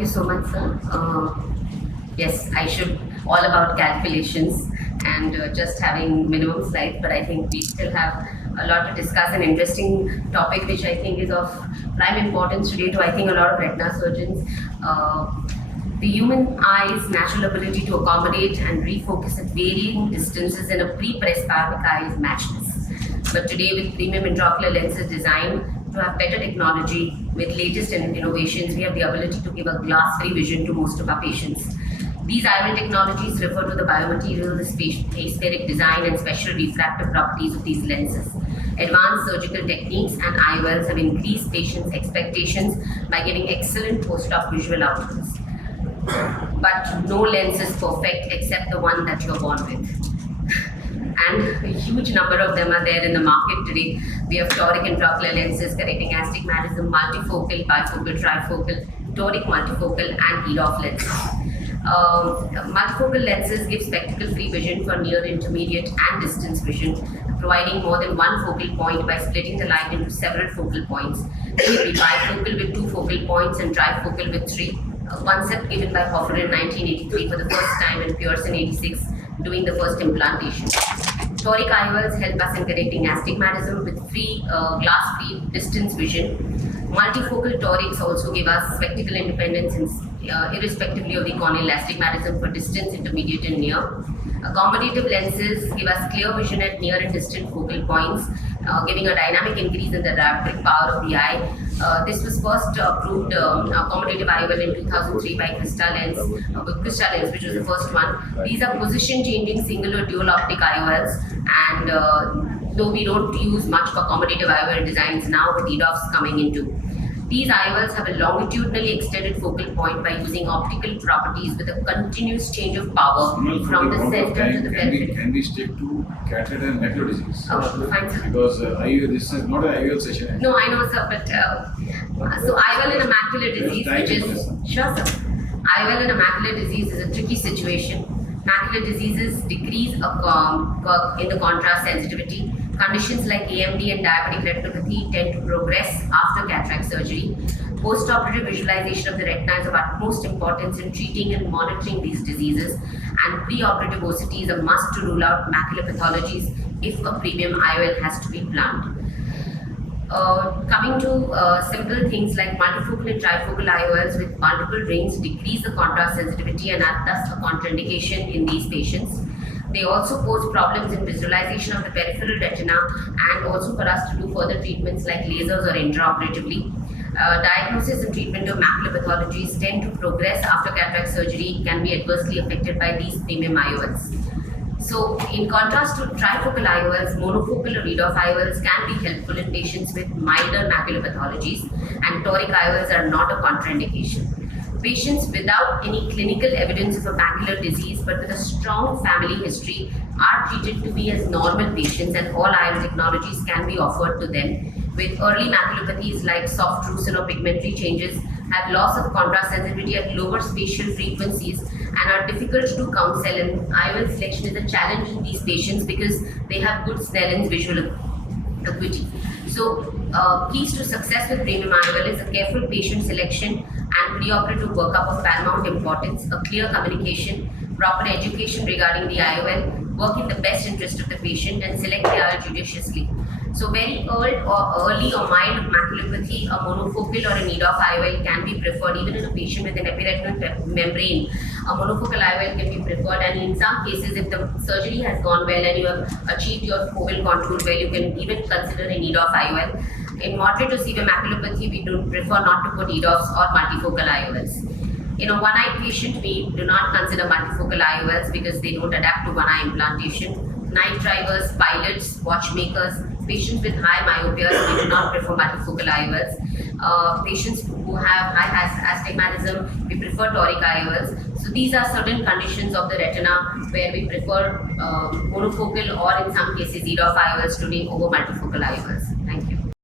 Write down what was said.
Thank you so much, sir. Yes, I should all about calculations and just having minimum slides, but I think we still have a lot to discuss, an interesting topic which I think is of prime importance today to I think a lot of retina surgeons. The human eye's natural ability to accommodate and refocus at varying distances in a pre-presbyopia eye is matchless. But today, with premium intraocular lenses designed to have better technology with latest innovations, we have the ability to give a glass-free vision to most of our patients. These IOL technologies refer to the biomaterials, the aspheric design, and special refractive properties of these lenses. Advanced surgical techniques and IOLs have increased patients' expectations by giving excellent post-op visual outcomes. But no lens is perfect except the one that you're born with. And a huge number of them are there in the market today. We have toric intraocular lenses correcting astigmatism, multifocal, bifocal, trifocal, toric multifocal, and EDOF lenses. Multifocal lenses give spectacle-free vision for near, intermediate, and distance vision, providing more than one focal point by splitting the light into several focal points. They may be bifocal with 2 focal points and trifocal with 3. A concept given by Hoffer in 1983 for the first time and Pierce in 86 doing the first implantation. Toric IOLs help us in correcting astigmatism with glass-free distance vision. Multifocal torics also give us spectacle independence irrespectively of the corneal astigmatism for distance, intermediate, and near. Accommodative lenses give us clear vision at near and distant focal points, giving a dynamic increase in the dioptric power of the eye. This was first approved accommodative IOL in 2003 by Crystal Lens, which was the first one. These are position-changing single or dual optic IOLs, and though we don't use much for accommodative IOL designs now, with EDOFs coming into. These IOLs have a longitudinally extended focal point by using optical properties with a continuous change of power from the center to the periphery. Can we stick to cataract and macular disease? Oh, fine, sir. Because this is not an IOL session. No, I know, sir, but so IOL in a macular disease, which is sure, sir. IOL in a macular disease is a tricky situation. Macular diseases decrease in the contrast sensitivity. Conditions like AMD and diabetic retinopathy tend to progress after cataract surgery. Post-operative visualization of the retina is of utmost importance in treating and monitoring these diseases, and pre-operative OCT is a must to rule out macular pathologies if a premium IOL has to be planned. Coming to simple things like multifocal and trifocal IOLs with multiple rings decrease the contrast sensitivity and are thus a contraindication in these patients. They also pose problems in visualization of the peripheral retina and also for us to do further treatments like lasers or intraoperatively. Diagnosis and treatment of macular pathologies tend to progress after cataract surgery, can be adversely affected by these premium IOLs. So, in contrast to trifocal IOLs, monofocal or EDOF IOLs can be helpful in patients with milder macular pathologies, and toric IOLs are not a contraindication. Patients without any clinical evidence of a macular disease but with a strong family history are treated to be as normal patients, and all IOL technologies can be offered to them. With early maculopathies like soft drusen or pigmentary changes, have loss of contrast sensitivity at lower spatial frequencies and are difficult to counsel, and IOL selection is a challenge in these patients because they have good Snellen's visual acuity. So, keys to success with premium IOL is a careful patient selection and preoperative workup of paramount importance, a clear communication, proper education regarding the IOL, work in the best interest of the patient, and select the IOL judiciously. So very early or mild maculopathy, a monofocal or an EDOF IOL can be preferred. Even in a patient with an epiretinal membrane, a monofocal IOL can be preferred, and in some cases, if the surgery has gone well and you have achieved your focal contour well, you can even consider an EDOF IOL. In moderate to severe maculopathy, we do prefer not to put EDOFs or multifocal IOLs. In a one-eyed patient, we do not consider multifocal IOLs because they don't adapt to one-eye implantation. Night drivers, pilots, watchmakers, patients with high myopia, we do not prefer multifocal IOLs. Patients who have high astigmatism, we prefer toric IOLs. So these are certain conditions of the retina where we prefer monofocal or in some cases EDOF IOLs today over multifocal IOLs.